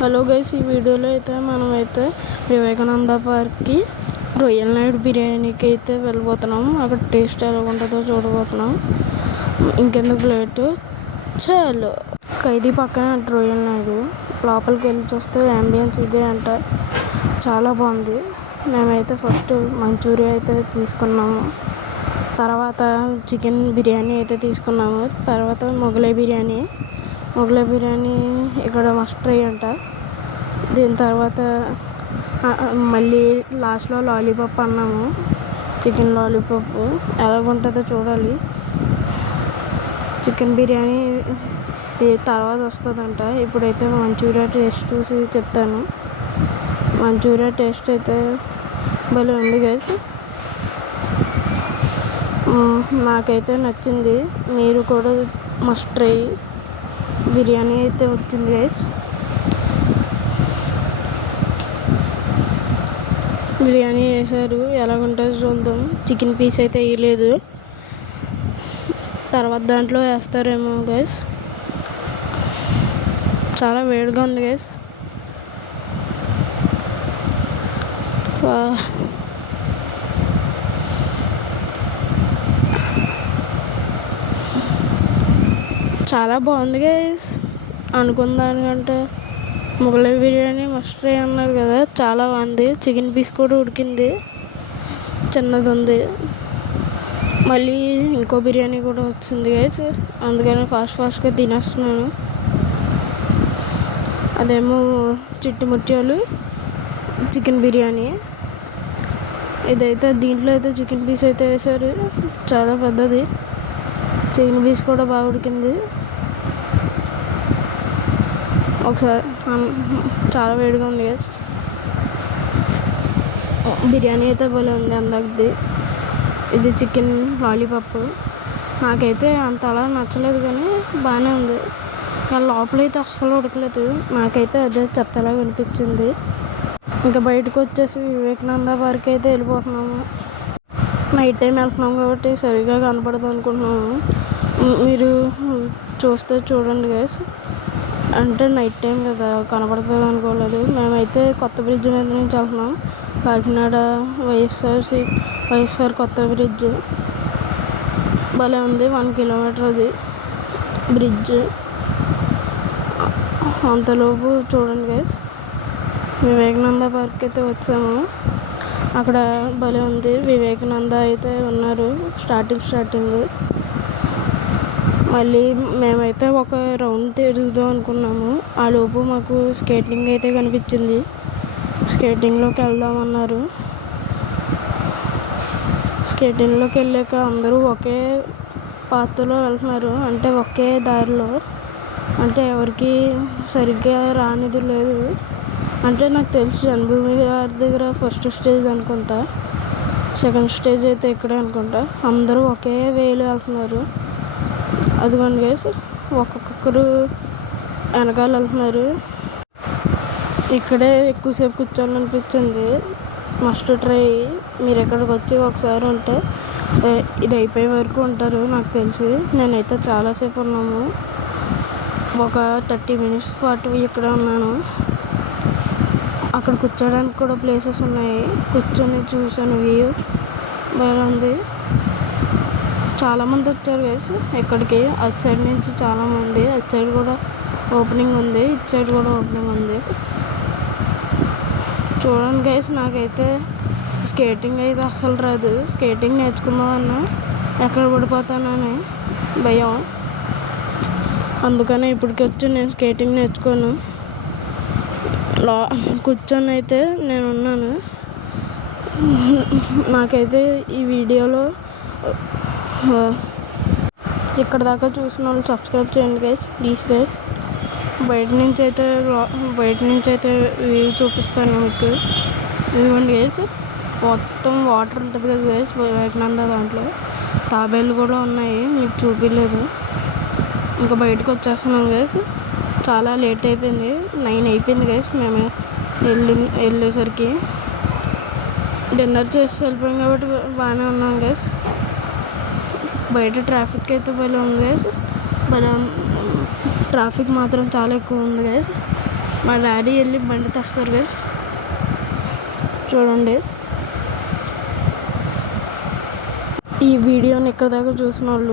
Hello guys, ఈ వీడియోలో అయితే మనమైతే వివేకానంద పార్క్కి రొయ్యల నాయుడు బిర్యానీకి అయితే వెళ్ళిపోతున్నాం. అక్కడ టేస్ట్ ఎలా ఉంటుందో చూడబోతున్నాం. ఇంకెందుకు లేటు, చాలు. ఖైదీ పక్కన రొయ్యల నాయుడు లోపలికి వెళ్ళి చూస్తే అంబియన్స్ ఇదే అంట, చాలా బాగుంది. మేమైతే ఫస్ట్ మంచూరియా అయితే తీసుకున్నాము, తర్వాత చికెన్ బిర్యానీ అయితే తీసుకున్నాము, తర్వాత మొగలై బిర్యానీ ఇక్కడ మస్ట్ ట్రై అంట. దీని తర్వాత మళ్ళీ లాస్ట్లో లాలీపాప్ అన్నాము, చికెన్ లాలీపాప్ ఎలాగుంటుందో చూడాలి. చికెన్ బిర్యానీ తర్వాత వస్తుందంట. ఇప్పుడైతే మంచూరియా టేస్ట్ చూసి చెప్తాను. మంచూరియా టేస్ట్ అయితే భలే ఉంది గైస్, నాకైతే నచ్చింది. మీరు కూడా మస్ట్ ట్రై. బిర్యానీ అయితే వచ్చింది గైస్. బిర్యానీ వేసారు, ఎలాగుంటుందో చూద్దాం. చికెన్ పీస్ అయితే వేయలేదు, తర్వాత దాంట్లో వేస్తారేమో గైస్. చాలా వేడిగా ఉంది గైస్. చాలా బాగుంది గైస్. అనుకున్న దానికంటే మొగలై బిర్యానీ మస్ట్ ట్రై అన్నారు కదా, చాలా బాగుంది. చికెన్ పీస్ కూడా ఉడికింది, చిన్నది ఉంది. మళ్ళీ ఇంకో బిర్యానీ కూడా వచ్చింది గైస్, అందుకని ఫాస్ట్గా తినేస్తున్నాను. అదేమో చిట్టి ముత్యాలు చికెన్ బిర్యానీ. ఇదైతే దీంట్లో అయితే చికెన్ పీస్ అయితే వేసారు, చాలా పెద్దది. చికెన్ పీస్ కూడా బాగా ఉడికింది. ఒకసారి చాలా వేడిగా ఉంది గైస్. బిర్యానీ అయితే భలే ఉంది అందరిది. ఇది చికెన్ లాలీపాప్ నాకైతే అంత అలా నచ్చలేదు, కానీ బాగానే ఉంది. లోపలైతే అస్సలు ఉడకలేదు, నాకైతే అదే చెత్తలాగా అనిపించింది. ఇంకా బయటకు వచ్చేసి వివేకానంద పార్క్ అయితే వెళ్ళిపోతున్నాము. నైట్ టైం వెళ్తున్నాం కాబట్టి సరిగ్గా కనపడదు అనుకుంటున్నాము. మీరు చూస్తే చూడండి గైస్, అంటే నైట్ టైం కదా కనపడుతుంది అనుకోలేదు. మేమైతే కొత్త బ్రిడ్జ్ మీద నుంచి వెళ్తున్నాం. కాకినాడ వైఎస్ఆర్ కొత్త బ్రిడ్జ్ భలే ఉంది. 1 కిలోమీటర్ అది బ్రిడ్జ్. అంతలోపు చూడండి గైస్, వివేకానంద పార్క్ అయితే వచ్చాము. అక్కడ భలే ఉంది. వివేకానంద అయితే ఉన్నారు స్టార్టింగ్. మళ్ళీ మేమైతే ఒక రౌండ్ తిరుగుదాం అనుకున్నాము. ఆ లోపు మాకు స్కేటింగ్ అయితే కనిపించింది. స్కేటింగ్లోకి వెళ్దామన్నారు. స్కేటింగ్లోకి వెళ్ళాక అందరూ ఒకే పాత్రలో వెళ్తున్నారు, అంటే ఒకే దారిలో. అంటే ఎవరికి సరిగ్గా రానిది లేదు. అంటే నాకు తెలిసి జన్మభూమి గారి దగ్గర ఫస్ట్ స్టేజ్ అనుకుంటా, సెకండ్ స్టేజ్ అయితే ఇక్కడే అనుకుంటా. అందరూ ఒకే వేలో వెళ్తున్నారు. అదిగోండి గైస్, ఒక్కొక్కరు వెనకాల వెళ్తున్నారు. ఇక్కడే ఎక్కువసేపు కూర్చోవాలనిపించింది. Must try. మీరు ఎక్కడికి వచ్చి ఒకసారి ఉంటే ఇది అయిపోయే వరకు ఉంటారు నాకు తెలిసి. నేనైతే చాలాసేపు ఉన్నాము, ఒక 30 మినిట్స్ పాటు ఇక్కడే ఉన్నాను. అక్కడ కూర్చోడానికి కూడా ప్లేసెస్ ఉన్నాయి. కూర్చొని చూసాను, వ్యూ బాగుంది. చాలామంది వచ్చారు గైస్ ఇక్కడికి. అటు సైడ్ నుంచి చాలామంది, అటు సైడ్ కూడా ఓపెనింగ్ ఉంది, ఇటు సైడ్ కూడా ఓపెనింగ్ ఉంది. చూడండి గైస్, నాకైతే స్కేటింగ్ అయితే అస్సలు రాదు. స్కేటింగ్ నేర్చుకుందామన్నా ఎక్కడ పడిపోతానని భయం, అందుకని ఇప్పటికి వచ్చి నేను స్కేటింగ్ నేర్చుకోను. కూర్చొని అయితే నేను ఉన్నాను. నాకైతే ఈ వీడియోలో ఇక్కడ దాకా చూసిన వాళ్ళు సబ్స్క్రైబ్ చేయండి గైస్, ప్లీజ్ గైస్. బయట నుంచి అయితే వ్యూ చూపిస్తాను మీకు. ఇదిగోండి గైస్, మొత్తం వాటర్ ఉంటుంది కదా గైస్ వివేకానంద దాంట్లో. తాబేలు కూడా ఉన్నాయి, మీకు చూపించలేదు. ఇంకా బయటకు వచ్చేస్తున్నాం గైస్. చాలా లేట్ అయిపోయింది, 9 అయిపోయింది గైస్. మేము వెళ్ళేసరికి డిన్నర్ చేసి వెళ్ళిపోయాం కాబట్టి బాగానే ఉన్నాం గైస్. బయట ట్రాఫిక్ అయితే భలే ఉంది గైస్. ట్రాఫిక్ మాత్రం చాలా ఎక్కువ ఉంది గైస్. మా డాడీ వెళ్ళి బండి తెస్తారు గైస్. చూడండి, ఈ వీడియోని ఇక్కడ దాకా చూసిన వాళ్ళు